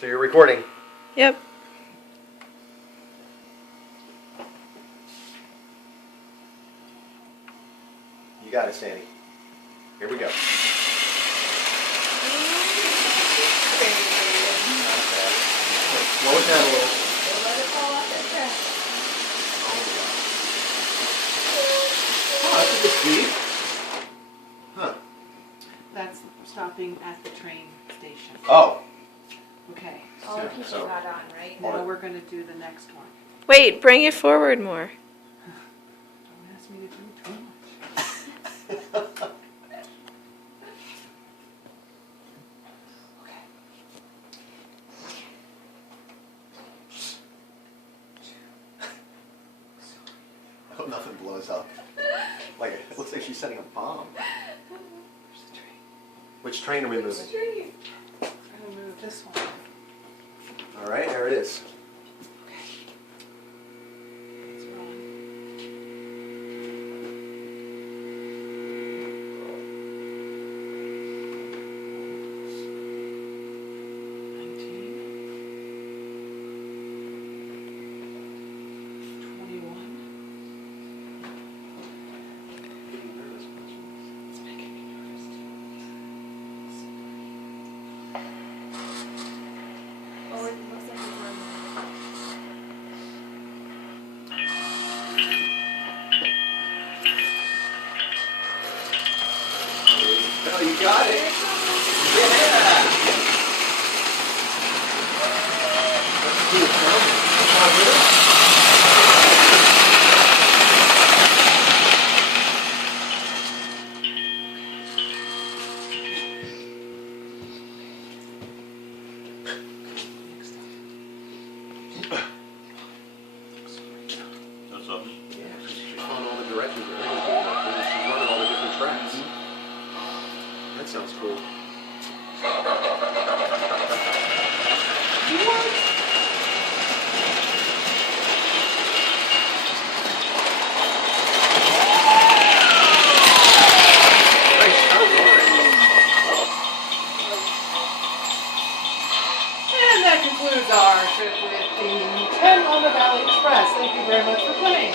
So you're recording. Yep. You got it, Sandy. Here we go. Slow it down a little. Let it fall off that track. Oh, that's a good speed. Huh. That's stopping at the train station. Oh. Okay, Oh, so keep so- that on, right? now we're going to do the next one. Wait, bring it forward more. Don't ask me to do too much. Okay. I hope nothing blows up. Like, it looks like she's setting a bomb. Where's the train? Which train are we moving? I'm going to move this one. All right, there it is. It's rolling. Oh, it looks like it's running. Oh, you got it. Yeah. Let's do it. That's up. Yeah, she's following all the directions that Ernie's giving her. And she's running all the different tracks. That sounds cool. Nice job, Ernie. And that concludes our trip with the 10 on the Valley Express. Thank you very much for playing.